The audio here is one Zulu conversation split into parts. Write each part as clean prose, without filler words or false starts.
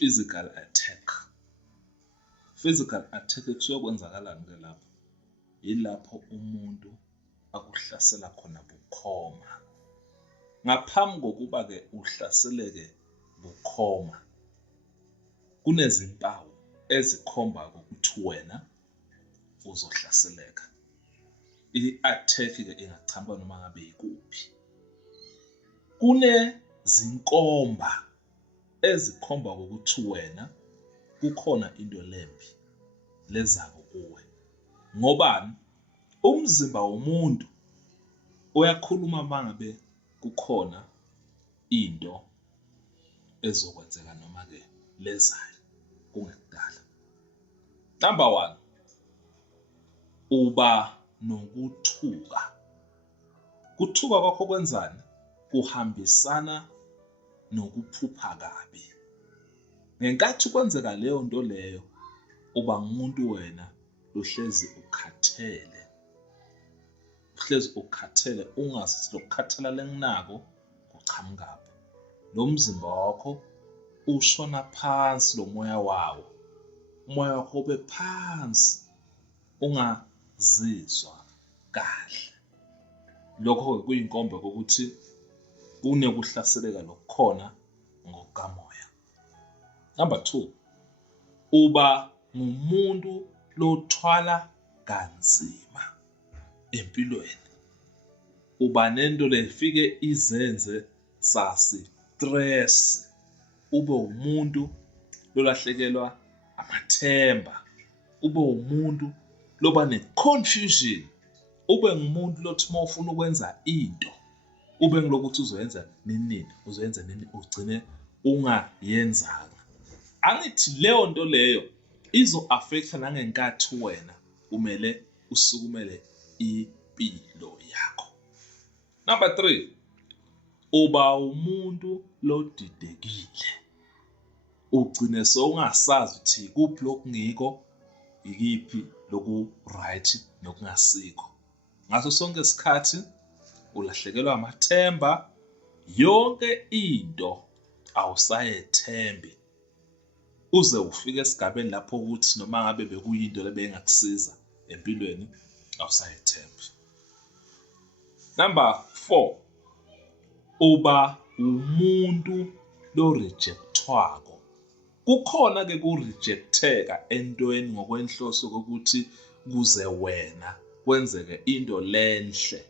physical attack. Physical attack kusho kwenzakalani ke lapho? Yilapho umuntu akuhlasela khona bukhoma. Ngaphambi kokuba ke uhlaseleke bukhoma, kunezimpawu ezikhomba ukuthi wena uzohlaseleka. I-attack ke ingachamba noma ngabe yikuphi. Kunezinkomba ezikhomba ukuthi wena kukhona into lembi lezako kuwe. Ngobani? Umzimba womuntu uyakhuluma mangabe kukhona into ezokwenzeka noma ke lezayo kungekudala. Number 1, uba nokuthuka. Kuthuka kwakho kwenzani? Kuhambisana nokuphupha kabi. Ngenkathi kwenzeka leyo nto leyo, uba ngumuntu wena uhlezi ukhathele. Uhlezi ukhathele, ungazi lokukhathala lenginako kuchamukaphi. Lo mzimba wakho ushona phansi, lo moya wawo. Umoya wakho ube phansi, ungazizwa kahle. Lokho kuyinkomba ukuthi kunekuhlaseleka lokukhona ngokukamoya. Number 2, uba ngumuntu lothwala kanzima empilweni. Uba nento lefike izenze stress. Ube umuntu lolahlekelwa amathemba. Ube umuntu loba ne-confusion. Ube ngumuntu lothi mawufuna ukwenza into, ube ngilokuthi uzoyenza nini, uzoyenza nini, ugcine ungayenzanga. Angithi leyo nto leyo izo-affecta nangenkathi wena kumele usukumele impilo yakho. Number 3, uba umuntu lodidekile. Ugcine sowungasazi ukuthi ikuphi lokungiko, ikiphi loku right nokungasikho. Ngaso sonke isikhathi ulahlekelwa amathemba, yonke into awusayethembi. Uze ufike esigabeni lapho ukuthi noma ngabe bekuyinto lebengakusiza empilweni awusayethembi. Number 4, uba umuntu lo rejectwako. Kukhona ke ku-rejecteka entweni ngokwenhloso kokuthi kuze wena kwenzeke into lenhle.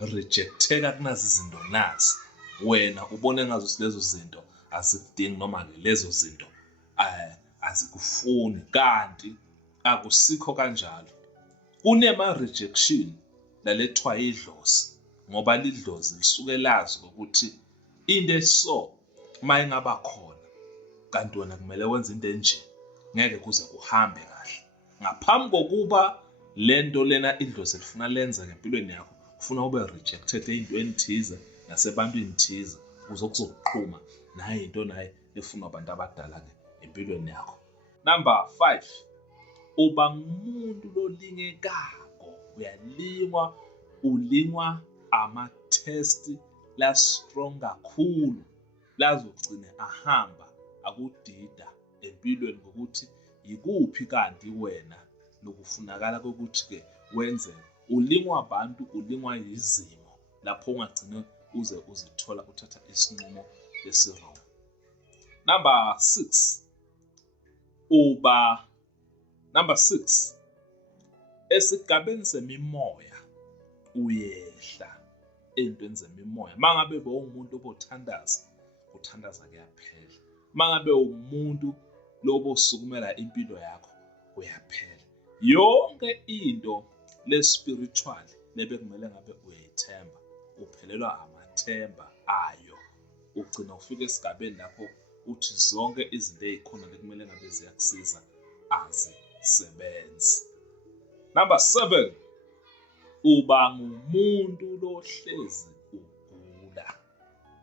Rejecteka kunazi izinto nazi. Wena ubone ngazo lezo zinto azikudingi noma ke lezo zinto azikufuni, kanti akusikho kanjalo. Kunema-rejection lalethwa idlozi, ngoba lidlozi lisuke lazi ukuthi into eso mayingaba khona kanti wena kumele wenze into enje, ngeke kuze kuhambe kahle. Ngaphambi kokuba lento lena idlozi lifuna lenza ngempilweni yakho, ufuna ube rejected ey'ntweni thize nasebantwini thize ukuze kuzoqhuma naye into naye efuna abantu abadala ke empilweni yakho. Number 5, uba ngumuntu lolingekako. Uyalingwa, ulingwa ama-test la strong kakhulu, lazogcine ahamba akudida empilweni ngokuthi yikuphi kanti wena lokufunakala kokuthi ke wenze. Ulingwa abantu, ulingwa izimo, lapho ungagcine uze uzithola uthatha isinqumo esirong. Number 6, esigabeni semimoya uyehla ey'ntweni zemimoya. Mangabe bewumuntu obothandaza, uthandaza kuyaphela. Mangabe umuntu lobosukumela impilo yakho, uyaphela. Yonke into le-spiritual lebekumele ngabe uyayithemba, uphelelwa amathemba ayo. Ugcina ufika esigabeni lapho uthi zonke izinto ey'khona lekumele ngabe ziyakusiza azisebenzi. Number 7, uba ngumuntu lohlezi ugula.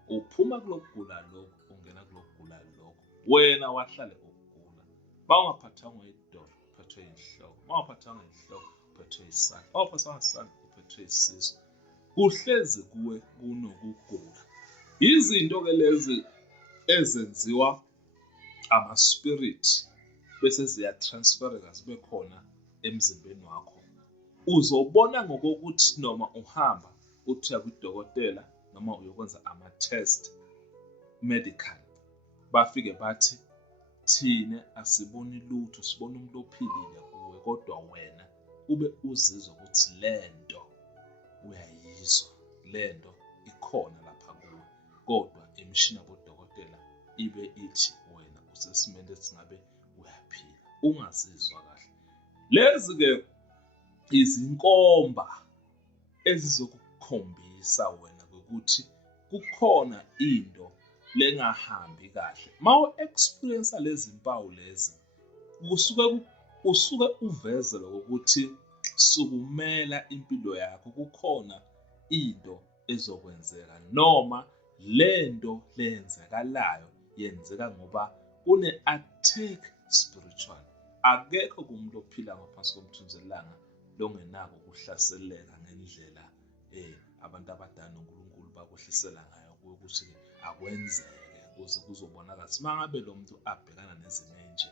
Uphuma kulokugula lokhu, ungena kulokugula lokhu. Wena wahlale ukugula. Mawungaphathwanga idolo, uphethwe inhloko. Mawungaphathwanga inhloko, uphethwe isandla. Mawuphathwanga isandla, uphethwe isisu. Kuhlezi kuwe kunokugula. Izinto ke lezi ezenziwa ama-spirit bese ziyatransfereka zibe khona emzimbeni wakho. Uzobona ngokokuthi noma uhamba uthi kudokotela noma uyokwenza ama-test medical, bafike bathi thina asiboni lutho, sibona umuntu ophilile kuwe, kodwa wena ube uzizwa ukuthi lento uyayizwa, lento ikhona lapha kuwe, kodwa imishini yabodokotela ibe ithi wena usesimeni esingabe uyaphila, ungazizwa kahle. Lezi-ke izinkomba ezizokukhombisa wena ukuthi kukhona into lengahambi kahle. Mawu-experience lezi mpawu lezi, usuke uvezela ukuthi sukumela impilo yakho, kukhona into ezokwenzeka, noma lento leyenzekalayo yenzeka ngoba kune-attack spiritual. Akekho kumuntu ophila ngaphansi komthunzi welanga longenako ukuhlaseleka ngendlela abantu abadala noNkulunkulu bakwehlisela ngayo ukuthi akwenzeke ukuze kuzobonakala ukuthi mangabe lo muntu abhekana nezimo enje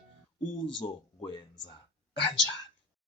uzokwenza kanjani.